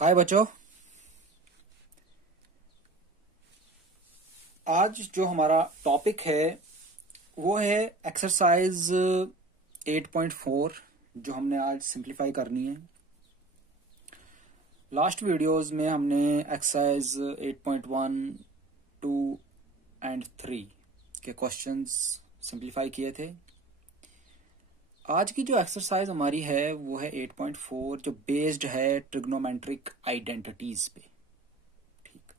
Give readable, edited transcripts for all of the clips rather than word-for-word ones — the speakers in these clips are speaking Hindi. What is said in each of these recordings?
हाय बच्चों। आज जो हमारा टॉपिक है वो है एक्सरसाइज 8.4 जो हमने आज सिंप्लीफाई करनी है। लास्ट वीडियोस में हमने एक्सरसाइज 8.1, 2 एंड 3 के क्वेश्चंस सिंप्लीफाई किए थे। आज की जो एक्सरसाइज हमारी है वो है 8.4 जो बेस्ड है ट्रिग्नोमेट्रिक आइडेंटिटीज पे। ठीक,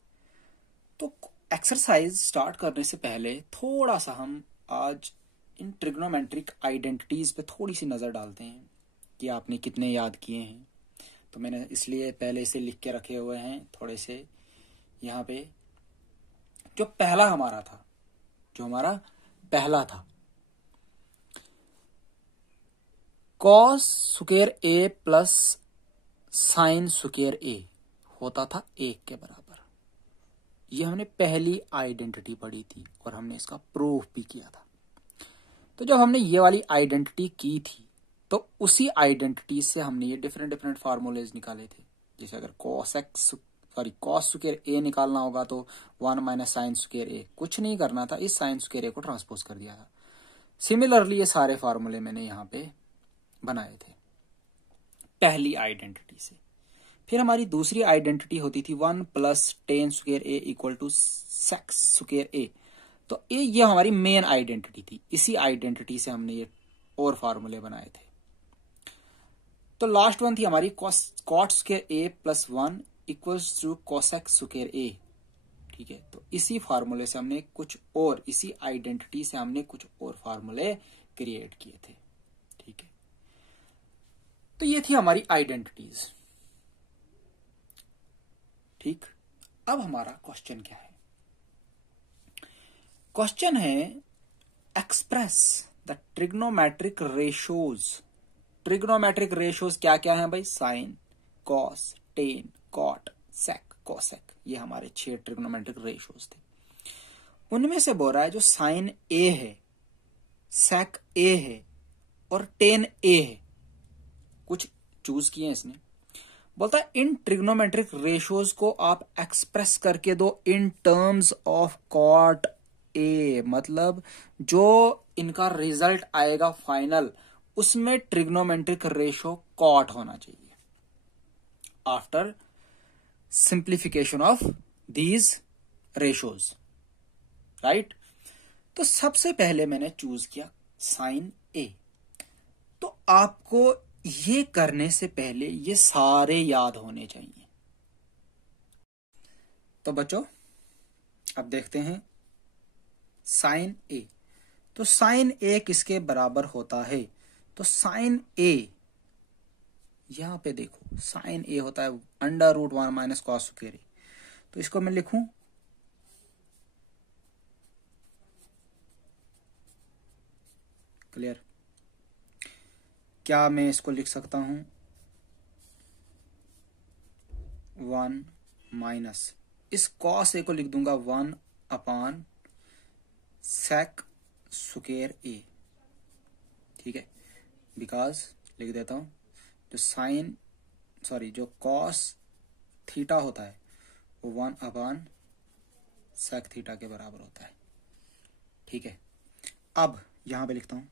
तो एक्सरसाइज स्टार्ट करने से पहले थोड़ा सा हम आज इन ट्रिग्नोमेट्रिक आइडेंटिटीज पे थोड़ी सी नजर डालते हैं कि आपने कितने याद किए हैं। तो मैंने इसलिए पहले से लिख के रखे हुए हैं थोड़े से यहाँ पे। जो पहला हमारा था, जो हमारा पहला था, cos square A plus sine square A होता था 1 के बराबर। ये हमने पहली आइडेंटिटी पढ़ी थी और हमने इसका प्रूफ भी किया था। तो जब हमने ये वाली आइडेंटिटी की थी तो उसी आइडेंटिटी से हमने ये डिफरेंट डिफरेंट फार्मूलेज निकाले थे। जैसे अगर कॉस स्क्वायर ए निकालना होगा तो 1 माइनस साइन स्क्वायर ए, कुछ नहीं करना था, इस साइन स्क्वायर ए को ट्रांसपोज कर दिया था। सिमिलरली ये सारे फार्मूले मैंने यहाँ पे बनाए थे पहली आइडेंटिटी से। फिर हमारी दूसरी आइडेंटिटी होती थी 1 plus tan square A equal to sec square A. तो ये हमारी मेन आइडेंटिटी थी। इसी आइडेंटिटी से हमने ये और फार्मूले बनाए थे। तो लास्ट वन थी हमारी cot square A plus 1 equals to cosec square A. ठीक है, तो इसी फार्मूले से हमने कुछ और, इसी आइडेंटिटी से हमने कुछ और फार्मूले क्रिएट किए थे। ठीक है, तो ये थी हमारी आइडेंटिटीज। ठीक, अब हमारा क्वेश्चन क्या है? क्वेश्चन है express the trigonometric ratios. Trigonometric ratios क्या क्या है भाई? साइन, कॉस, टेन, कॉट, सेक, कोसेक। ये हमारे 6 ट्रिग्नोमेट्रिक रेशोज थे। उनमें से बोल रहा है जो साइन ए है, सेक ए है और टेन ए है, कुछ चूज किए हैं इसने। बोलता है इन ट्रिग्नोमेट्रिक रेशोज को आप एक्सप्रेस करके दो in terms of cot A. मतलब जो इनका रिजल्ट आएगा फाइनल, उसमें ट्रिग्नोमेट्रिक रेशो कॉट होना चाहिए after simplification of these ratios, right. तो सबसे पहले मैंने चूज किया साइन ए। तो आपको ये करने से पहले ये सारे याद होने चाहिए। तो बच्चों अब देखते हैं साइन ए। तो साइन ए किसके बराबर होता है? तो साइन ए, यहां पे देखो, साइन ए होता है under root 1 minus cos square A. तो इसको मैं लिखूं क्लियर? क्या मैं इसको लिख सकता हूं 1 माइनस, इस कॉस ए को लिख दूंगा 1 अपान सेक स्क्वायर ए। ठीक है, बिकॉज लिख देता हूं जो कॉस थीटा होता है वो 1 अपान सेक थीटा के बराबर होता है। ठीक है, अब यहां पे लिखता हूं,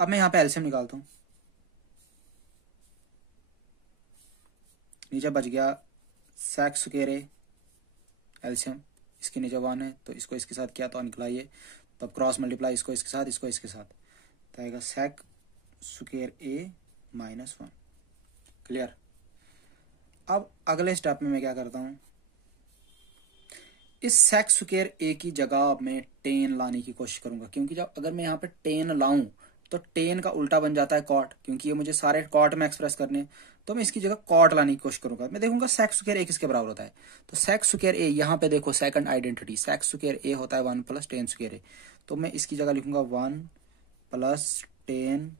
अब मैं यहां पे एलसीएम निकालता हूं। नीचे बच गया सेक स्क्वायर ए, एलसीएम इसके नीचे 1 है तो इसको इसके साथ किया तो निकला ये। तो अब क्रॉस मल्टीप्लाई इसको इसके साथ, इसको इसके साथ, तो आएगा सेक स्क्वायर ए माइनस 1। क्लियर? अब अगले स्टेप में मैं क्या करता हूं, इस सेक स्क्वायर ए की जगह मैं टेन लाने की कोशिश करूंगा, क्योंकि जब अगर मैं यहां पे टेन लाऊं तो टेन का उल्टा बन जाता है कॉट, क्योंकि ये मुझे सारे कॉट में एक्सप्रेस करने। तो मैं इसकी जगह कॉट लाने की कोशिश करूंगा। मैं देखूंगा सेक स्क्वायर ए किसके बराबर होता है। तो सेक स्क्वायर ए, यहां पे देखो second identity, sec square A होता है 1 प्लस टेन स्क्वायर ए। तो मैं इसकी जगह लिखूंगा 1 plus tan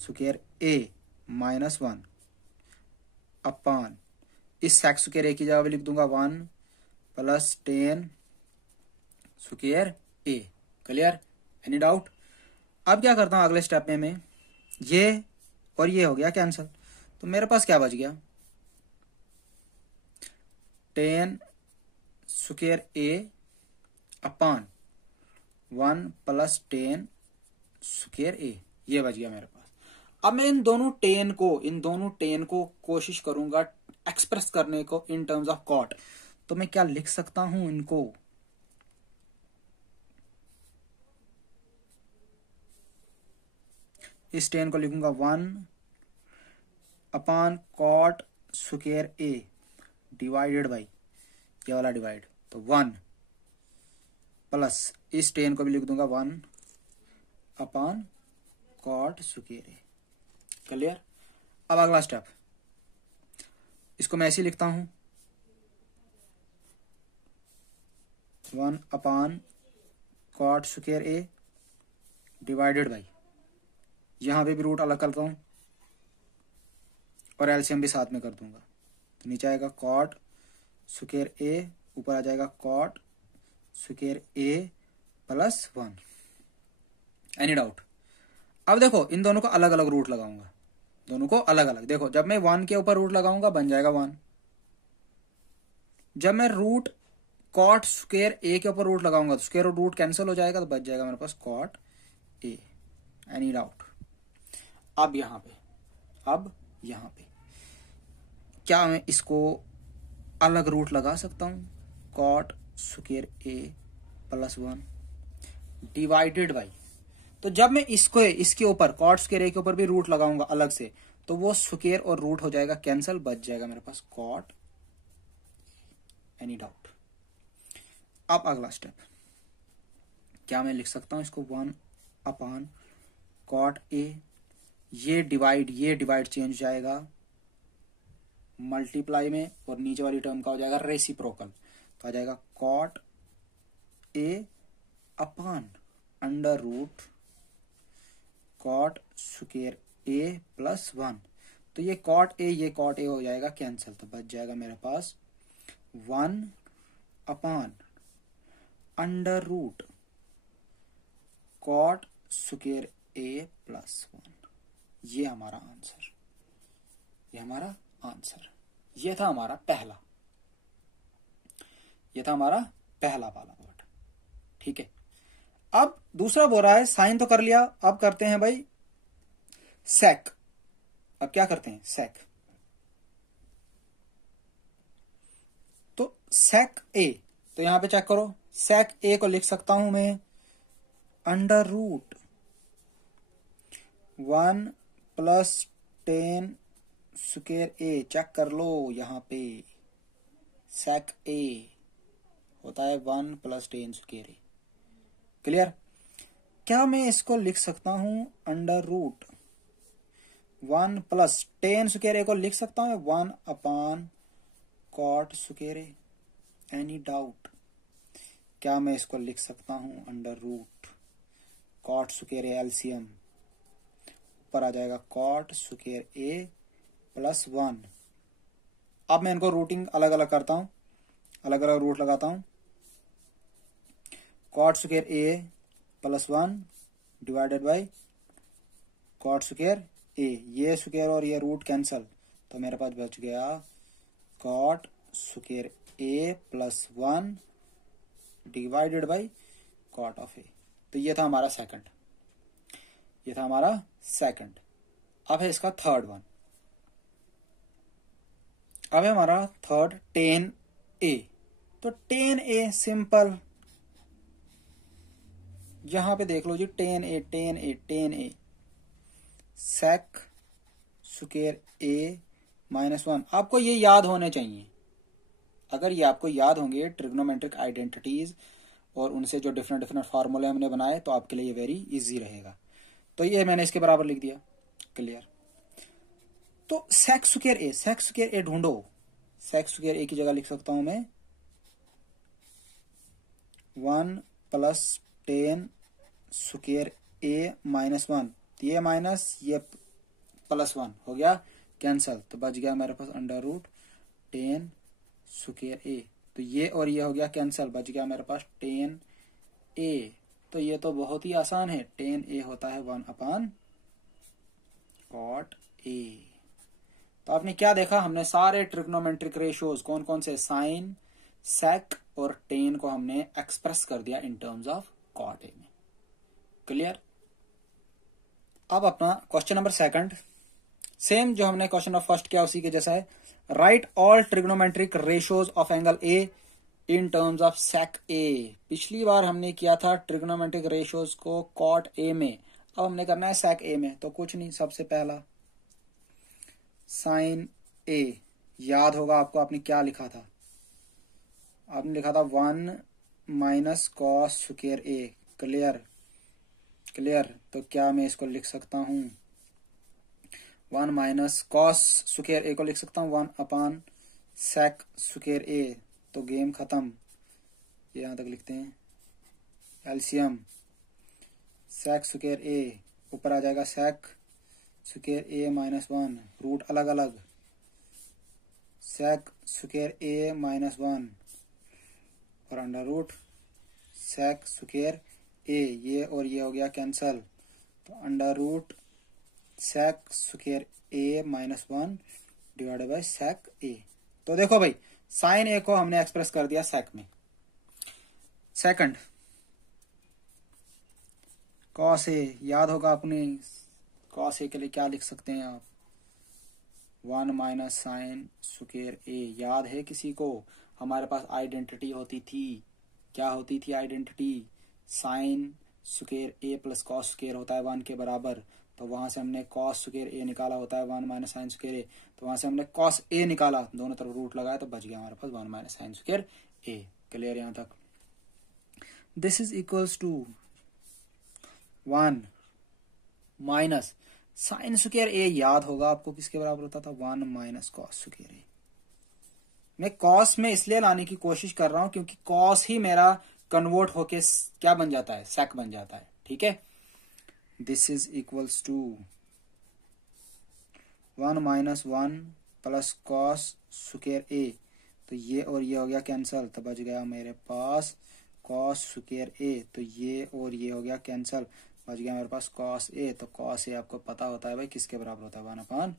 square A minus 1 अपान, इस सेक स्क्वायर ए की जगह लिख दूंगा 1 plus tan square A. Clear? Any doubt? अब क्या करता हूं अगले स्टेप में मैं ये और ये हो गया कैंसिल। तो मेरे पास क्या बच गया, ten square A upon 1 plus tan square A, ये बच गया मेरे पास। अब मैं इन दोनों टेन को कोशिश करूंगा एक्सप्रेस करने को इन टर्म्स ऑफ कॉट। तो मैं क्या लिख सकता हूं इनको, इस टेन को लिखूंगा 1 upon cot square A divided by ये वाला डिवाइड, तो 1 प्लस इस टेन को भी लिख दूंगा 1 upon cot square A. Clear. अब अगला स्टेप, इसको मैं ऐसे लिखता हूं 1 upon cot square A divided by, यहां पे भी रूट अलग करता हूं और एलसीएम भी साथ में कर दूंगा। तो नीचे आएगा कॉट स्क्वायर ए, ऊपर आ जाएगा cot square A plus 1। Any doubt. अब देखो इन दोनों को अलग अलग रूट लगाऊंगा, दोनों को अलग अलग। देखो जब मैं 1 के ऊपर रूट लगाऊंगा बन जाएगा 1, जब मैं रूट कॉट स्क्वायर ए के ऊपर रूट लगाऊंगा तो स्क्वायर रूट कैंसिल हो जाएगा, तो बच जाएगा मेरे पास कॉट ए। Any doubt. अब यहां पे क्या मैं इसको अलग रूट लगा सकता हूं, cot square A plus 1 divided by, तो जब मैं इसके ऊपर कॉट स्क्वायर ए के ऊपर भी रूट लगाऊंगा अलग से, तो वो स्क्वायर और रूट हो जाएगा कैंसिल, बच जाएगा मेरे पास कॉट। Any doubt. अब अगला स्टेप, क्या मैं लिख सकता हूं इसको 1 अपॉन कॉट ए, ये डिवाइड चेंज हो जाएगा मल्टीप्लाई में, और नीचे वाली टर्म का हो जाएगा रेसिप्रोकल, तो आ जाएगा cot A upon under root cot square A plus 1। तो ये कॉट ए हो जाएगा कैंसिल, तो बच जाएगा मेरे पास 1 upon under root cot square A plus 1। ये हमारा आंसर, ये था हमारा पहला वाला वर्ड। ठीक है। अब दूसरा बोल रहा है साइन तो कर लिया, अब करते हैं भाई सेक। अब क्या करते हैं, सेक। तो सेक ए, तो यहां पे चेक करो, सेक ए को लिख सकता हूं मैं अंडर रूट 1 प्लस 10 स्क्वायर ए। चेक कर लो, यहां पे सेक ए होता है 1 प्लस 10 स्क्वायर ए। क्लियर। क्या मैं इसको लिख सकता हूं under root 1 plus 10 square A को लिख सकता हूं 1 upon cot square A. Any doubt. क्या मैं इसको लिख सकता हूं under root cot square A, LCM ऊपर आ जाएगा कॉट स्क्वायर ए प्लस 1। अब मैं इनको रूटिंग अलग अलग करता हूं, अलग अलग रूट लगाता हूं। Cot square A plus 1 divided by cot square A, ये स्क्वायर और ये रूट कैंसल, तो मेरे पास बच गया cot square A plus 1 divided by cot of A. तो ये था हमारा सेकंड। अब है इसका थर्ड वन। अब है हमारा थर्ड 10A। तो 10A सिंपल, यहां पे देख लो जी 10A sec square A minus 1। आपको ये याद होने चाहिए। अगर ये आपको याद होंगे ट्रिग्नोमेट्रिक आइडेंटिटीज और उनसे जो डिफरेंट फार्मूले हमने बनाए, तो आपके लिए ये वेरी इजी रहेगा। तो ये मैंने इसके बराबर लिख दिया। क्लियर। तो सेक स्क्वायर ए ढूंढो। सेक स्क्वायर ए की जगह लिख सकता हूं मैं 1 प्लस 10 स्क्वायर ए माइनस 1। ये माइनस ये प्लस 1 हो गया कैंसल, तो बच गया मेरे पास अंडर रूट 10 स्क्वायर ए। तो ये और ये हो गया कैंसल, बच गया मेरे पास 10A। तो ये तो बहुत ही आसान है, 10A होता है 1 अपॉन कॉट ए। तो आपने क्या देखा, हमने सारे ट्रिग्नोमेट्रिक रेशियोज कौन कौन से, साइन, सेक और टेन को हमने एक्सप्रेस कर दिया in terms of cot A में। क्लियर। अब अपना क्वेश्चन नंबर सेकंड, सेम जो हमने क्वेश्चन नंबर फर्स्ट किया उसी के जैसा है। Right all trigonometric ratios of angle A in terms of sec A. पिछली बार हमने किया था ट्रिग्नोमेट्रिक रेशियोज को कॉट ए में, अब हमने करना है सेक ए में। तो कुछ नहीं, सबसे पहला साइन ए, याद होगा आपको आपने क्या लिखा था, आपने लिखा था 1 minus cos square A. Clear clear. तो क्या मैं इसको लिख सकता हूं, 1 माइनस कॉस स्क्वायर ए को लिख सकता हूं 1 अपॉन सेक स्क्वायर ए। तो गेम खत्म, यहां तक लिखते हैं। एलसीएम सेक स्क्वायर ए, ऊपर आ जाएगा sec square A minus 1, root अलग अलग, सेक स्क्वायर ए माइनस 1 और under root sec square A, ये और ये हो गया कैंसल। तो under root sec square A minus 1 divided by sec A. तो देखो भाई, साइन ए को हमने एक्सप्रेस कर दिया सेक में। सेकंड कॉस ए, याद होगा अपने कॉस ए के लिए क्या लिख सकते हैं आप, 1 माइनस साइन स्क्वायर ए। याद है किसी को, हमारे पास आइडेंटिटी होती थी, क्या होती थी identity, sign square A plus cos square होता है 1 के बराबर। तो वहां से हमने कॉस स्क्वायर ए निकाला होता है 1 माइनस साइन स्क्वायर ए। तो वहां से हमने कॉस ए निकाला, दोनों तरफ रूट लगाया तो बच गया हमारे पास 1 minus sine square A. Clear यहां तक। This is equals to 1 minus sine square A, याद होगा आपको किसके बराबर होता था, 1 माइनस कॉस स्क्वायर ए। मैं कॉस में इसलिए लाने की कोशिश कर रहा हूं क्योंकि कॉस ही मेरा कन्वर्ट होके क्या बन जाता है, सेक बन जाता है। ठीक है। This is equals to 1 minus 1 plus cos square A. तो ये और ये हो गया कैंसल, तो बच गया मेरे पास कॉस स्क्वायर ए। तो ये और ये हो गया कैंसल, बच गया मेरे पास कॉस ए। तो कॉस ए आपको पता होता है भाई किसके बराबर होता है, 1 अपॉन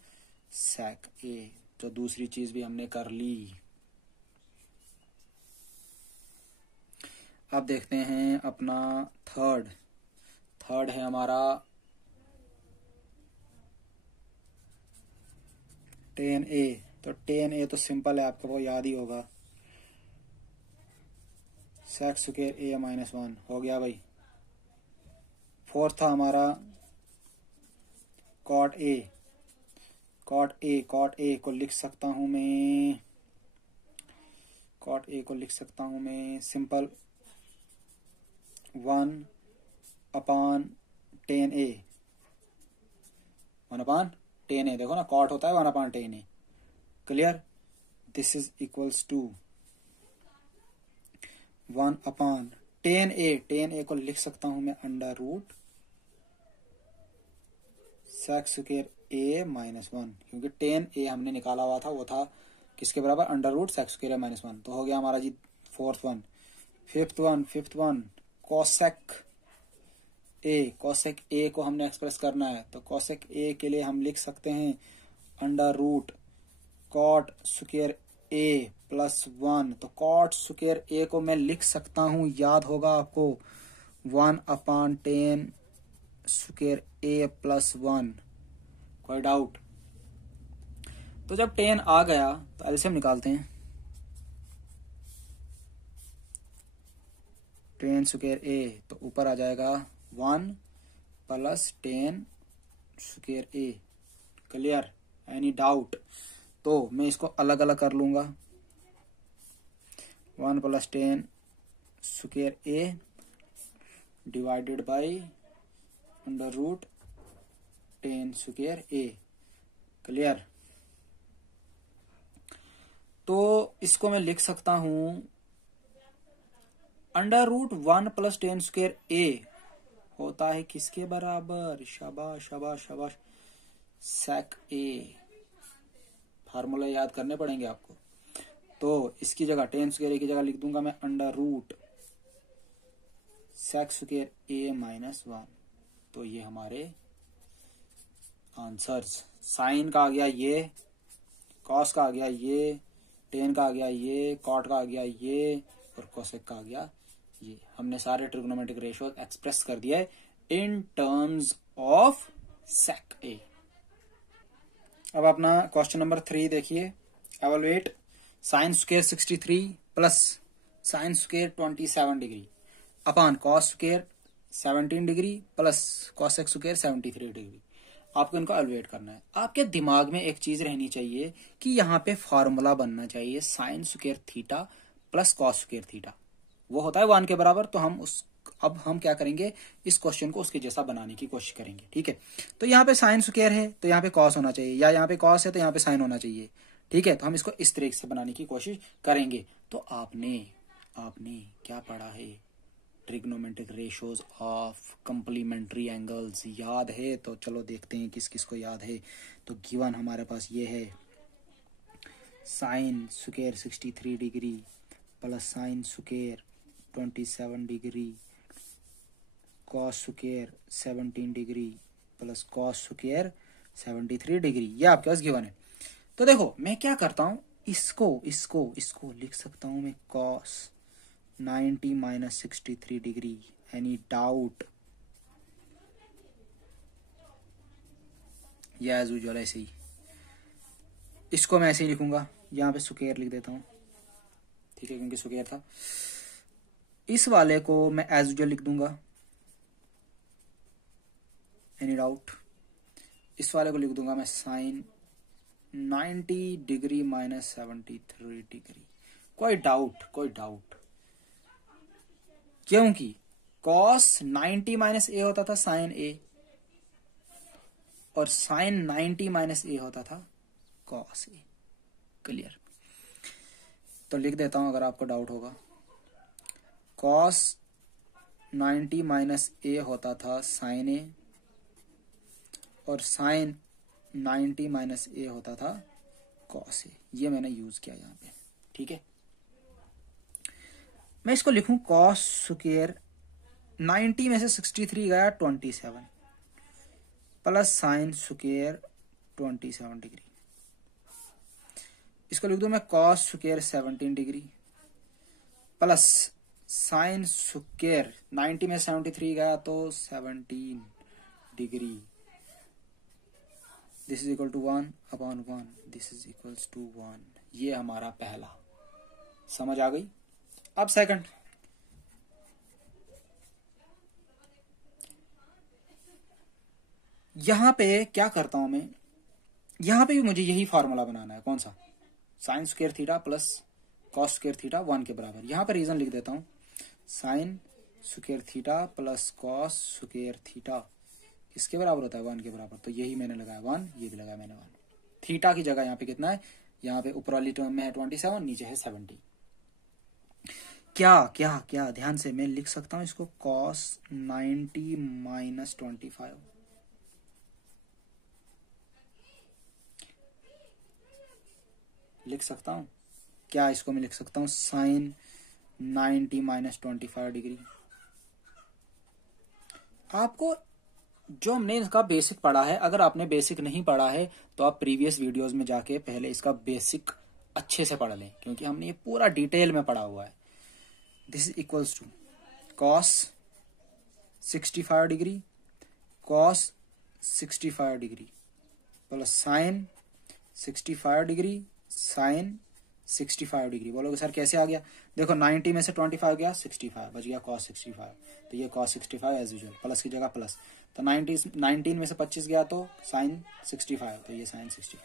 सेक ए। तो दूसरी चीज भी हमने कर ली। अब देखते हैं अपना थर्ड है हमारा टेन ए। तो टेन ए तो सिंपल है, आपको वो याद ही होगा, सेक स्क्वायर ए माइनस 1 हो गया भाई। फोर्थ था हमारा कॉट ए। कॉट ए को लिख सकता हूं मैं, कॉट ए को लिख सकता हूं मैं simple 1 upon tan A. 1 upon tan A, देखो ना कॉट होता है 1 upon tan A. Clear. This is equals to 1 upon tan A को लिख सकता हूं मैं under root sec square A minus 1, क्योंकि टेन ए हमने निकाला हुआ था वो था किसके बराबर, under root sec square A minus 1। तो हो गया हमारा जी fourth one. Fifth one cosec A को हमने एक्सप्रेस करना है। तो कोसेक ए के लिए हम लिख सकते हैं under root cot square A plus 1। तो कॉट स्क्वायर ए को मैं लिख सकता हूं, याद होगा आपको, 1 upon ten square A plus 1। कोई डाउट? तो जब 10 आ गया तो एलसीएम निकालते हैं। 10 स्क्वायर ए तो ऊपर आ जाएगा 1 plus 10 square A. Clear? Any doubt? तो मैं इसको अलग अलग कर लूंगा। 1 plus 10 square A divided by under root 10 square A. Clear? तो इसको मैं लिख सकता हूं under root 1 plus 10 square A होता है किसके बराबर? शाबाश शाबाश शाबाश, सेक ए। फार्मूला याद करने पड़ेंगे आपको। तो इसकी जगह 10 स्क्वायर ए की जगह लिख दूंगा मैं under root sec square A minus 1। तो ये हमारे आंसर्स साइन का आ गया ये, कॉस का आ गया ये, टेन का आ गया ये, कॉट का आ गया ये, और कोसेक का आ गया ये। हमने सारे ट्रिग्नोमेट्रिक रेशियो एक्सप्रेस कर दिया है इन टर्म्स ऑफ सेक ए। अब अपना क्वेश्चन नंबर 3 देखिए। Evaluate sine square 63 plus sine square 27 degree upon cos square 17 degree plus cosec square 73 degree. आपको इनको एवलुएट करना है। आपके दिमाग में एक चीज रहनी चाहिए कि यहाँ पे फॉर्मूला बनना चाहिए sign square theta plus cos square theta, वो होता है 1 के बराबर। तो अब हम क्या करेंगे, इस क्वेश्चन को उसके जैसा बनाने की कोशिश करेंगे। ठीक है, तो यहाँ पे साइन स्क्वायर है तो यहाँ पे कॉस होना चाहिए, या यहाँ पे कॉस है तो यहाँ पे साइन होना चाहिए। ठीक है, तो हम इसको इस तरीके से बनाने की कोशिश करेंगे। तो आपने क्या पढ़ा है, trigonometric ratios of complementary angles याद है? तो चलो देखते हैं किस किस को याद है। तो गिवन हमारे पास ये है sine square 63 degree plus sine square 27 degree cos square 17 degree plus cos square 73 degree, ये आपके पास गिवन है। तो देखो मैं क्या करता हूं, इसको लिख सकता हूं मैं cos 90 minus 63 degree. Any doubt? या एज यूजुअल ऐसे ही, इसको मैं ऐसे ही लिखूंगा, यहां पे स्क्वायर लिख देता हूं। ठीक है, क्योंकि स्क्वायर था। इस वाले को मैं एज यूजुअल लिख दूंगा। Any doubt? इस वाले को लिख दूंगा मैं साइन 90 डिग्री माइनस 73 डिग्री। कोई डाउट? क्योंकि कॉस 90 माइनस ए होता था साइन ए, और साइन 90 माइनस ए होता था कॉस ए। क्लियर? तो लिख देता हूं अगर आपको डाउट होगा। कॉस 90 माइनस ए होता था साइन ए, और साइन 90 माइनस ए होता था कॉस ए। ये मैंने यूज किया यहां पे। ठीक है, मैं इसको लिखूं कॉस स्क्वायर 90 में से 63 गया 27 प्लस साइन स्क्वायर 27 डिग्री। इसको लिख दूं मैं cos square 17 degree plus sine square 90 में 73 गया तो 17 degree. This is equal to 1 upon 1, this is equals to 1। ये हमारा पहला, समझ आ गई? अब सेकंड, यहां पे क्या करता हूं मैं, यहां पे भी मुझे यही फॉर्मूला बनाना है। कौन सा? Sign square theta plus cos square theta 1 के बराबर। यहां पर रीजन लिख देता हूं, sign square theta plus cos square theta इसके बराबर होता है 1 के बराबर। तो यही मैंने लगाया 1, ये भी लगाया मैंने 1। थीटा की जगह यहाँ पे कितना है, यहाँ पे ऊपर वाली टर्म में है 27, नीचे है 70। क्या ध्यान से मैं लिख सकता हूं इसको कॉस 90 माइनस 25 लिख सकता हूं क्या? इसको मैं लिख सकता हूं साइन 90 माइनस 25 डिग्री। आपको जो हमने इसका बेसिक पढ़ा है, अगर आपने बेसिक नहीं पढ़ा है तो आप प्रीवियस वीडियोस में जाके पहले इसका बेसिक अच्छे से पढ़ लें, क्योंकि हमने ये पूरा डिटेल में पढ़ा हुआ है। This is equals to cos 65 degree cos 65 degree plus sine 65 degree sine 65 degree. बोलोगे सर कैसे आ गया? देखो 90 में से 25 गया 65, बच गया cos 65। तो ये cos 65 एज यूजुअल, प्लस की जगह प्लस। तो 19 में से 25 गया तो sin 65, तो ये sin 65।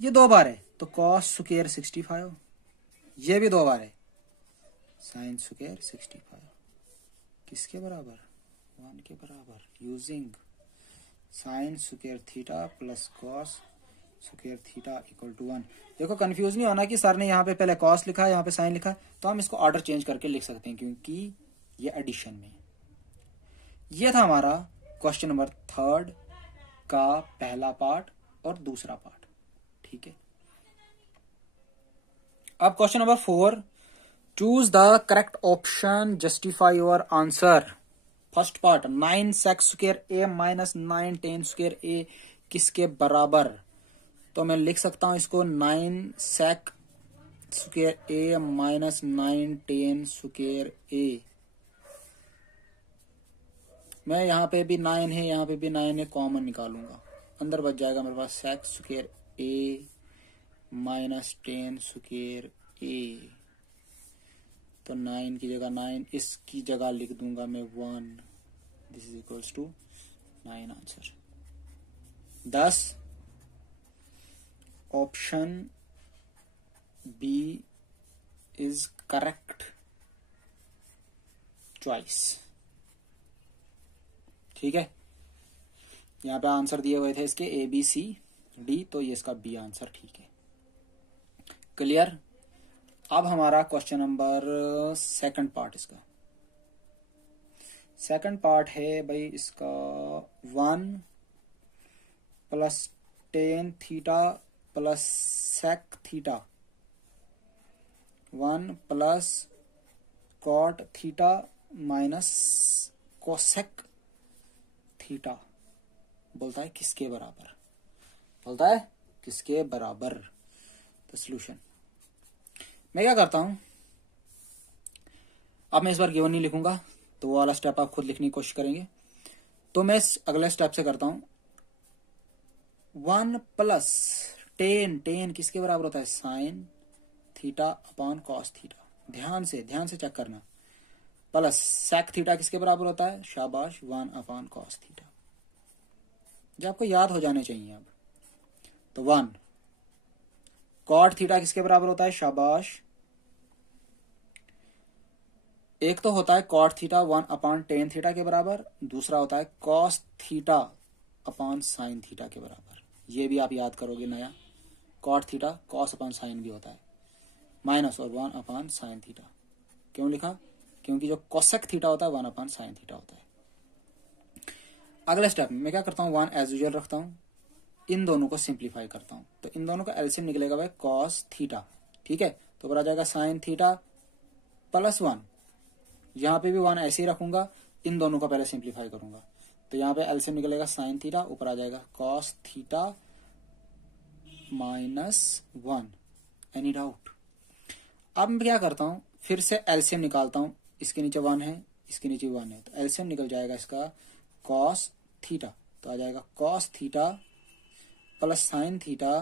ये 2 बार है तो cos स्क्वायर 65, ये भी 2 बार है sin स्क्वायर 65। किसके बराबर? 1 के बराबर। Using sin square theta plus cos square theta equal to 1। देखो कंफ्यूज नहीं होना कि सर ने यहाँ पे पहले कॉस लिखा है यहाँ पे साइन लिखा है, तो हम इसको ऑर्डर चेंज करके लिख सकते हैं क्योंकि ये एडिशन में। ये था हमारा क्वेश्चन नंबर 3 का पहला पार्ट और दूसरा पार्ट। ठीक है, अब question number 4, choose the correct option, justify your answer. First part 9 sec square a minus 9 tan square a किसके बराबर, तो मैं लिख सकता हूं इसको 9 sec square A minus 9 tan square ए। मैं यहाँ पे भी 9 है, यहाँ पे भी 9 है, कॉमन निकालूंगा, अंदर बच जाएगा मेरे पास sec square A minus tan square A. तो 9 की जगह 9, इसकी जगह लिख दूंगा मैं 1। This is equals to 9 answer. 10 option B is correct choice. ठीक है, यहां पे आंसर दिए हुए थे इसके ए बी सी डी, तो ये इसका बी आंसर ठीक है। क्लियर। अब हमारा क्वेश्चन नंबर सेकंड पार्ट, इसका सेकंड पार्ट है भाई इसका 1 plus tan theta plus sec theta 1 plus cot theta minus cosec theta बोलता है किसके बराबर, बोलता है किसके बराबर। तो सॉल्यूशन मैं क्या करता हूं, अब मैं इस बार गिवन नहीं लिखूंगा, तो वो वाला स्टेप आप खुद लिखने की कोशिश करेंगे। तो मैं अगले स्टेप से करता हूं 1 प्लस tan किसके बराबर होता है, sine theta upon cos theta. ध्यान से चेक करना। प्लस sec थीटा किसके बराबर होता है, शाबाश 1 अपॉन कॉस थीटा। जो आपको याद हो जाने चाहिए। अब तो 1 कॉट थीटा किसके बराबर होता है, शाबाश, एक तो होता है cot theta 1 upon tan theta के बराबर, दूसरा होता है cos theta upon sine theta के बराबर। ये भी आप याद करोगे नया, cot theta cos upon sine भी होता है, माइनस और 1 अपॉन साइन थीटा। क्यों लिखा, क्योंकि जो कोसेक थीटा होता है 1 अपॉन साइन थीटा होता है। अगले स्टेप में मैं क्या करता हूं, 1 एज यूजुअल रखता हूं, इन दोनों को सिंप्लीफाई करता हूं, तो इन दोनों का एलसीएम निकलेगा भाई कॉस थीटा। ठीक है, तो ऊपर आ जाएगा साइन थीटा प्लस 1, यहां पे भी 1 ऐसे ही रखूंगा, इन दोनों का पहले सिंप्लीफाई करूंगा, तो यहां पे एलसीएम निकलेगा साइन थीटा, ऊपर आ जाएगा cos theta minus 1। Any doubt. अब मैं क्या करता हूं, फिर से एलसीएम निकालता हूं, इसके नीचे 1 है, इसके नीचे 1 है, तो एलसीएम निकल जाएगा इसका कॉस थीटा, तो आ जाएगा cos theta plus sine theta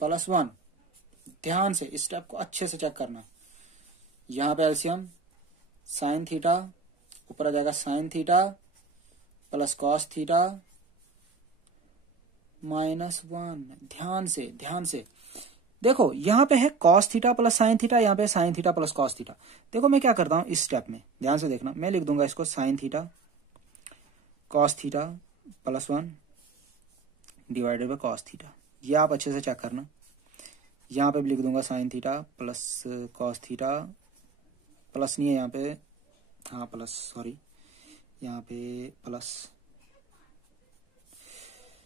plus 1। ध्यान से इस स्टेप को अच्छे से चेक करना। यहां पे एलसीएम साइन थीटा, ऊपर आ जाएगा sine theta plus cos theta minus 1। ध्यान से देखो, यहां पे है cos theta plus sine theta, यहां पे sine theta plus cos theta. देखो मैं क्या करता हूं इस स्टेप में, ध्यान से देखना, मैं लिख दूंगा इसको sine theta cos theta plus 1 divided by cos theta. ये आप अच्छे से चेक करना। यहाँ पे भी लिख दूंगा sine theta plus cos theta, plus नहीं है यहाँ पे, हाँ प्लस, सॉरी, यहाँ पे plus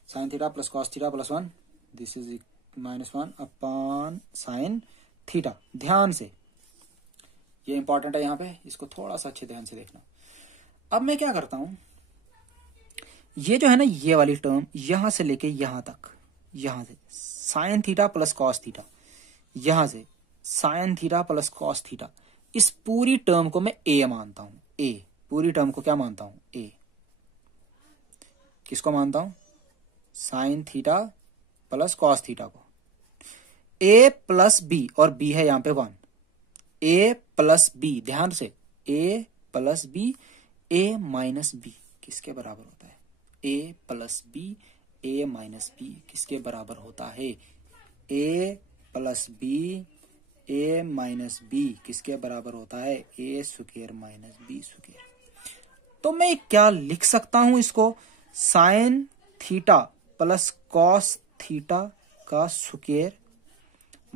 sine theta plus cos theta plus 1, this is minus 1 upon sine theta. ध्यान से, ये इंपॉर्टेंट है यहाँ पे, इसको थोड़ा सा अच्छे ध्यान से देखना। अब मैं क्या करता हूं, ये जो है ना, ये वाली टर्म यहां से लेके यहां तक, यहां से sine theta plus cos theta, यहां से sine theta plus cos theta, इस पूरी टर्म को मैं ए मानता हूं। ए पूरी टर्म को क्या मानता हूं, ए। किसको मानता हूं, sine theta plus cos theta को। ए प्लस बी, और बी है यहां पे 1, ए प्लस बी, ध्यान से, ए plus B, A minus B किसके बराबर होता है, ए plus B, A minus B किसके बराबर होता है, ए plus B, A minus B किसके बराबर होता है, ए स्क्वायर माइनस बी स्क्वायर। तो मैं क्या लिख सकता हूं इसको, sine theta plus cos theta का स्क्वायर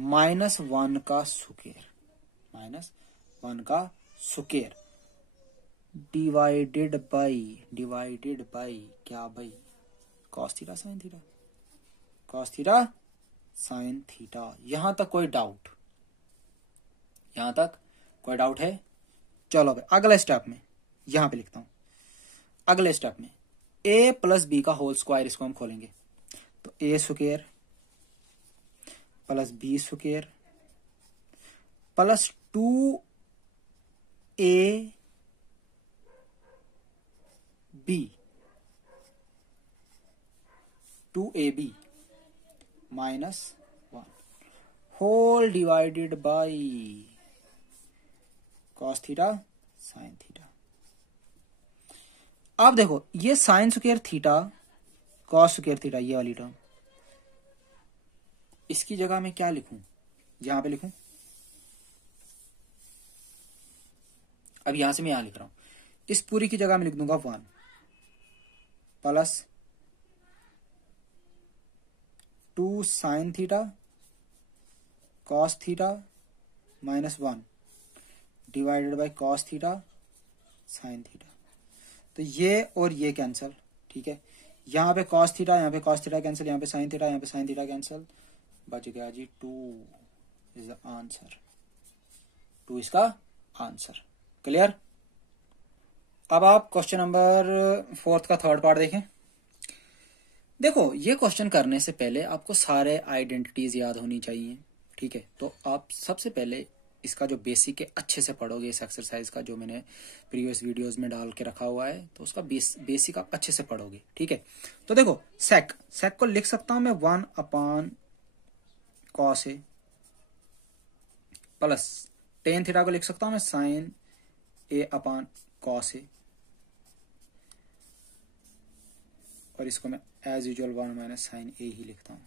माइनस 1 का स्क्वायर, माइनस 1 का स्क्वायर डिवाइडेड बाई क्या भाई, cos theta sine theta, cos theta sine theta. यहां तक कोई डाउट, यहां तक कोई डाउट है। चलो भाई अगले स्टेप में यहां पे लिखता हूं, अगले स्टेप में ए प्लस बी का होल स्क्वायर, इसको हम खोलेंगे। तो A square plus B square plus 2ab minus 1 whole divided by cos theta sine theta. अब देखो ये sine square theta cos square theta ये वाली टर्म, इसकी जगह मैं क्या लिखूं, यहां पे लिखूं, अब यहां से मैं यहां लिख रहा हूं, इस पूरी की जगह मैं लिख दूंगा 1 plus 2 sine theta cos theta minus 1 divided by cos theta sine theta. तो ये और ये कैंसल, ठीक है, यहां पे कॉस थीटा, यहां पे कॉस थीटा कैंसिल, यहां पे साइन थीटा, यहां पे साइन थीटा कैंसिल, बच गया जी 2 इज द आंसर, 2 इसका आंसर। क्लियर। अब आप क्वेश्चन नंबर 4 का थर्ड पार्ट देखें। देखो ये क्वेश्चन करने से पहले आपको सारे आइडेंटिटीज याद होनी चाहिए, ठीक है। तो आप सबसे पहले इसका जो बेसिक है अच्छे से पढ़ोगे, इस एक्सरसाइज का जो मैंने प्रीवियस वीडियोस में डाल के रखा हुआ है, तो उसका बेसिक आप अच्छे से पढ़ोगे, ठीक है। तो देखो सेक को लिख सकता हूं मैं 1 अपान कॉस ए प्लस टेन थीटा को लिख सकता हूं मैं साइन ए अपान कॉस ए, और इसको मैं एज यूजुअल 1 माइनस साइन ए ही लिखता हूं।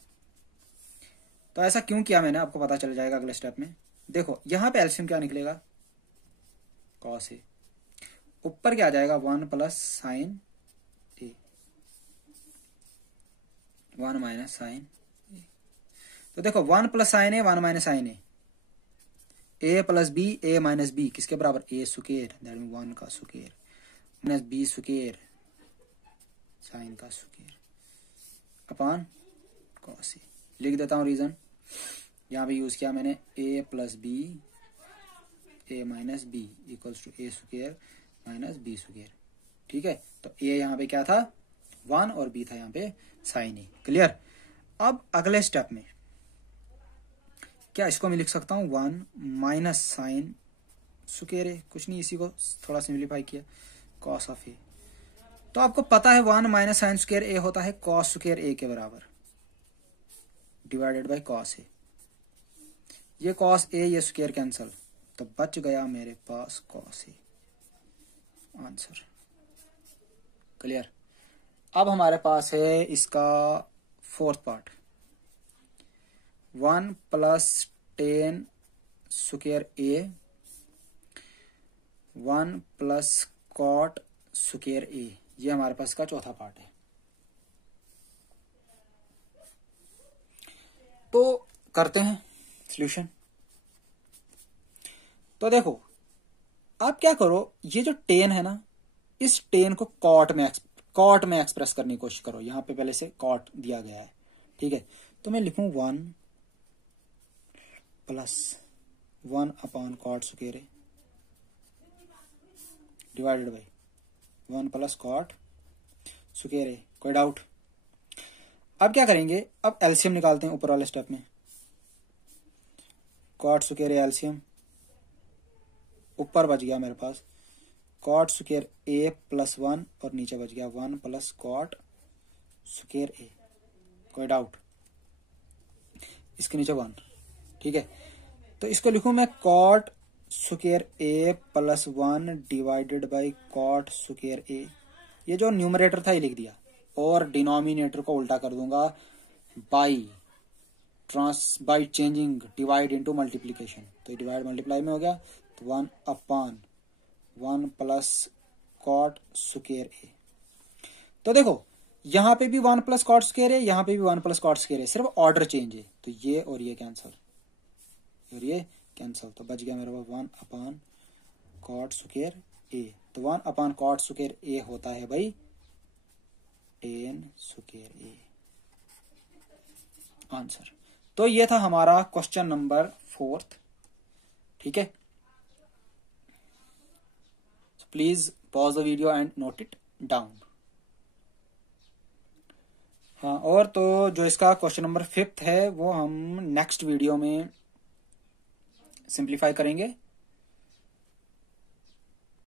तो ऐसा क्यों किया मैंने, आपको पता चल जाएगा अगले स्टेप में। देखो यहां पे एलसीएम क्या निकलेगा, कॉस ए, ऊपर क्या आ जाएगा 1 plus sine A, 1 minus sine A. तो देखो 1 plus sine A 1 minus sine A plus B A minus B किसके बराबर, ए स्क्वायर, दैट मीन 1 का square minus B square sine का स्क्वायर अपान कॉस ए। लिख देता हूं रीजन, यहां पे यूज किया मैंने a plus B A minus B equals to A square minus B square, ठीक है। तो a यहां पे क्या था 1 और b था यहां पे साइन ए। क्लियर। अब अगले स्टेप में क्या, इसको मैं लिख सकता हूं 1 माइनस साइन स्क्वायर ए, कुछ नहीं, इसी को थोड़ा सिंप्लीफाई किया कॉस ऑफ ए। तो आपको पता है 1 माइनस साइन स्क्वायर ए होता है कॉस स्क्वायर ए के बराबर डिवाइडेड बाय कॉस ए। ये कॉस ए ये स्क्वायर कैंसल, तो बच गया मेरे पास कॉस ए, आंसर। क्लियर। अब हमारे पास है इसका fourth part, 1 plus tan square A 1 plus cot square A, ये हमारे पास का चौथा पार्ट है। तो करते हैं सॉल्यूशन। तो देखो आप क्या करो, ये जो टेन है ना, इस टेन को कॉट में एक्सप्रेस करने की कोशिश करो। यहां पे पहले से कॉट दिया गया है, ठीक है। तो मैं लिखूं 1 plus 1 upon cot square A divided by 1 plus cot square A. कोई डाउट। अब क्या करेंगे, अब एलसीएम निकालते हैं ऊपर वाले स्टेप में। कॉट स्क्वायर ए एलसीएम, ऊपर बच गया मेरे पास कॉट स्क्वायर ए प्लस 1 और नीचे बच गया 1 प्लस कॉट स्क्वायर ए। कोई डाउट। इसके नीचे 1, ठीक है। तो इसको लिखूं मैं cot square A plus 1 divided by cot square A. ये जो न्यूमरेटर था ये लिख दिया, और डिनोमिनेटर को उल्टा कर दूंगा by changing divide into multiplication. तो डिवाइड मल्टीप्लाई में हो गया, तो 1 अपान 1 प्लस कॉट स्क्वायर ए। तो देखो यहां पे भी 1 प्लस कॉट स्क्वायर है, यहां पे भी 1 प्लस कॉट स्क्वायर है, सिर्फ ऑर्डर चेंज है। तो ये और ये कैंसल और ये कैंसल, तो बच गया मेरे पास 1 अपान कॉट स्क्वायर ए। तो 1 अपान कॉट स्क्वायर ए होता है भाई टेन स्क्वायर ए, आंसर। तो ये था हमारा क्वेश्चन नंबर 4, ठीक है। Please pause the video and note it down. हाँ, और तो जो इसका क्वेश्चन नंबर 5 है वो हम नेक्स्ट वीडियो में सिंप्लीफाई करेंगे।